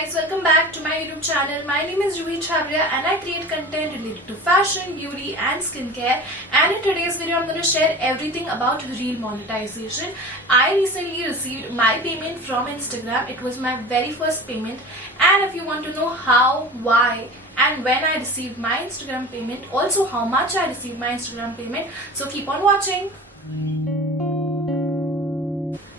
guys, welcome back to my YouTube channel. My name is Ruhi Chabria and I create content related to fashion, beauty and skincare. And in today's video, I'm going to share everything about Reel monetization. I recently received my payment from Instagram. It was my very first payment. And if you want to know how, why and when I received my Instagram payment, also how much I received my Instagram payment, so keep on watching.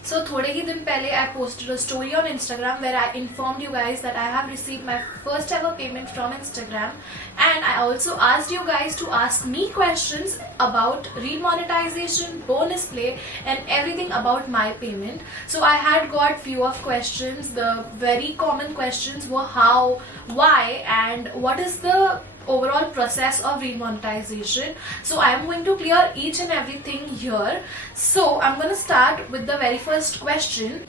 So थोड़े ही दिन पहले I posted a story on Instagram where I informed you guys that I have received my first ever payment from Instagram, and I also asked you guys to ask me questions about Reel monetization, bonus play and everything about my payment. So I had got few of questions. The very common questions were how, why and what is the overall process of Reel monetization. So I am going to clear each and everything here. So I'm going to start with the very first question.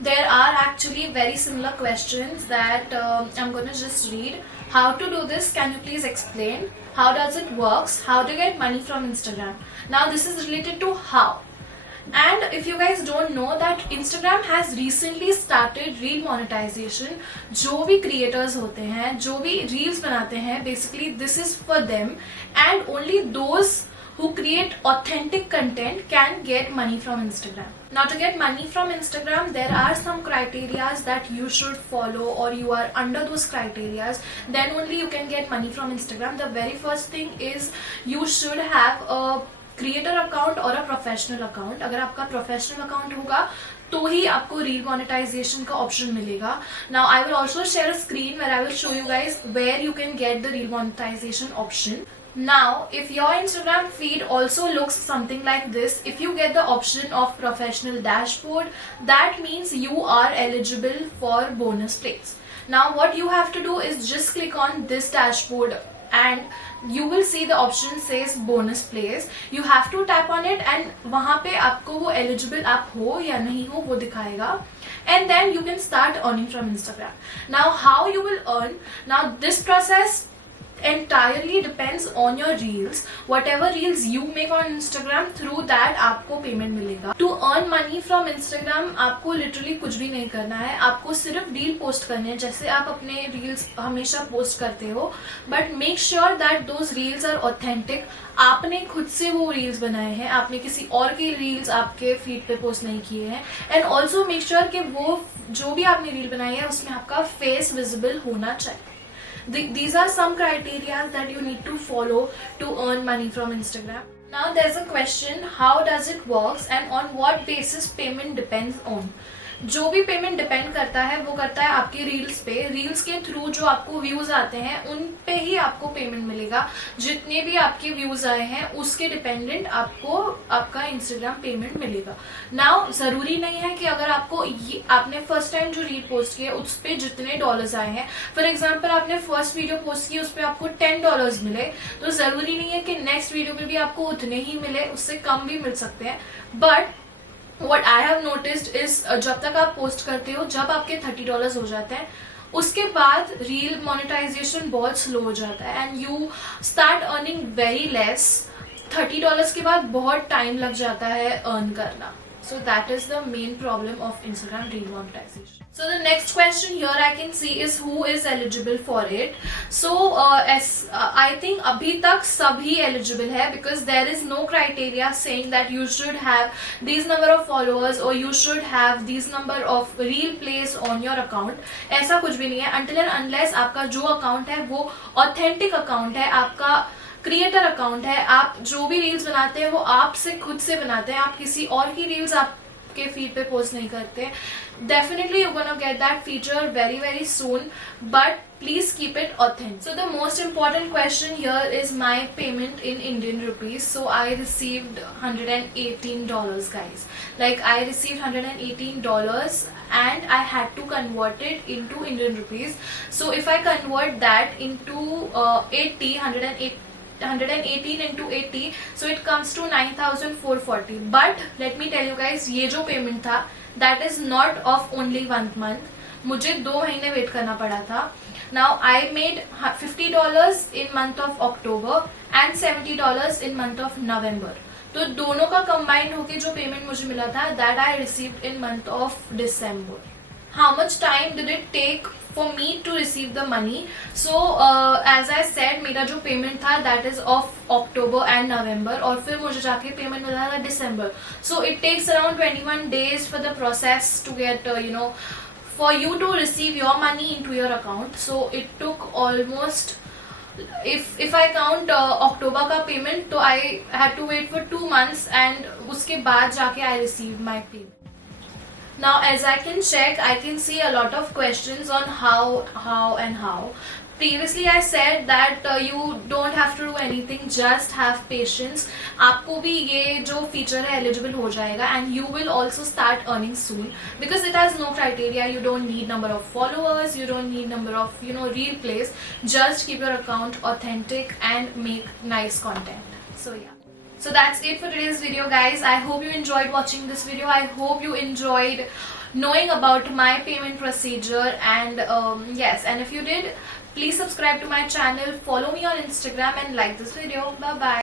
There are actually very similar questions that I'm going to just read. How to do this? Can you please explain? How does it works? How to get money from Instagram? Now this is related to how. And if you guys don't know that Instagram has recently started Reel monetization. जो भी creators होते हैं, जो भी reels बनाते हैं, basically this is for them, and only those who create authentic content can get money from Instagram. Now to get money from Instagram, there are some criterias that you should follow, or you are under those criterias, then only you can get money from Instagram. The very first thing is you should have a creator account और a professional account. अगर आपका professional account होगा तो ही आपको reel monetisation का option मिलेगा. Now I will also share a screen where I will show you guys where you can get the reel monetisation option. Now, if your Instagram feed also looks something like this, if you get the option of professional dashboard, that means you are eligible for bonus plays. Now, what you have to do is just click on this dashboard and you will see the option says bonus plays. You have to tap on it and वहाँ पे आपको वो eligible आप हो या नहीं हो वो दिखाएगा, and then you can start earning from Instagram. Now how you will earn? Now this process entirely depends on your reels. Whatever reels you make on Instagram, through that आपको पेमेंट मिलेगा. To earn money from Instagram आपको literally कुछ भी नहीं करना है. आपको सिर्फ रील पोस्ट करने हैं जैसे आप अपने रील्स हमेशा पोस्ट करते हो, but make sure that those reels are authentic. आपने खुद से वो रील्स बनाए हैं, आपने किसी और के रील्स आपके फीड पे पोस्ट नहीं किए हैं. एंड ऑल्सो मेक श्योर कि वो जो भी आपने रील बनाई है उसमें आपका फेस विजिबल होना चाहिए. These are some criteria that you need to follow to earn money from Instagram. Now there's a question, how does it works and on what basis payment depends on? जो भी payment depend करता है वो करता है आपके reels पे. Reels के थ्रू जो आपको व्यूज आते हैं उन पे ही आपको पेमेंट मिलेगा. जितने भी आपके व्यूज आए हैं उसके डिपेंडेंट आपको आपका इंस्टाग्राम पेमेंट मिलेगा. नाउ जरूरी नहीं है कि अगर आपको आपने फर्स्ट टाइम जो रील पोस्ट किया उस पर जितने डॉलर्स आए हैं, फॉर एग्जाम्पल आपने फर्स्ट वीडियो पोस्ट की उस पर आपको $10 मिले, तो जरूरी नहीं है कि नेक्स्ट वीडियो पे भी आपको उतने ही मिले, उससे कम भी मिल सकते हैं. But What I have noticed is जब तक आप पोस्ट करते हो, जब आपके $30 हो जाते हैं उसके बाद रील मोनेटाइजेशन बहुत स्लो हो जाता है and you start earning very less. $30 के बाद बहुत टाइम लग जाता है अर्न करना. So that is the main problem of Instagram Reel monetization. So the next question here I can see is who is eligible for it. So I think अभी तक सभी eligible है, because there is no criteria saying that you should have these number of followers or you should have these number of reel plays on your account. ऐसा कुछ भी नहीं है until and unless आपका जो account है वो authentic account है, आपका क्रिएटर अकाउंट है, आप जो भी रील्स बनाते हैं वो आप से खुद से बनाते हैं, आप किसी और की रील्स आपके फीड पे पोस्ट नहीं करते. Definitely you gonna get that feature very very soon, but please keep it authentic. So the most important question here is my payment in Indian rupees. So I received $118 guys. Like I received $118 and I had to convert it into Indian rupees. So if I convert that into 118 into 80, so it comes to 9,440. But let me tell you guys, ये जो payment था that is not of only 1 month. मुझे 2 महीने wait करना पड़ा था. Now I made $50 in month of October and $70 in month of November. तो दोनों का कंबाइन होके जो पेमेंट मुझे मिला था that I received in month of December. How much time did it take for me to receive the money. So as I said, मेरा जो payment था that is of October and November, और फिर मुझे जाके payment मिला था December. So it takes around 21 days for the process to get for you to receive your money into your account. So it took almost, if I count October का payment, तो I had to wait for 2 months and उसके बाद जाके I received my payment. Now as I can check, I can see a lot of questions on how. Previously I said that you don't have to do anything, just have patience. आपको भी ये जो feature है eligible हो जाएगा, and you will also start earning soon because it has no criteria. You don't need number of followers, you don't need number of real plays. Just keep your account authentic and make nice content. So yeah. So that's it for today's video, guys. I hope you enjoyed watching this video. I hope you enjoyed knowing about my payment procedure, and yes, and if you did, please subscribe to my channel, follow me on Instagram, and like this video. Bye bye.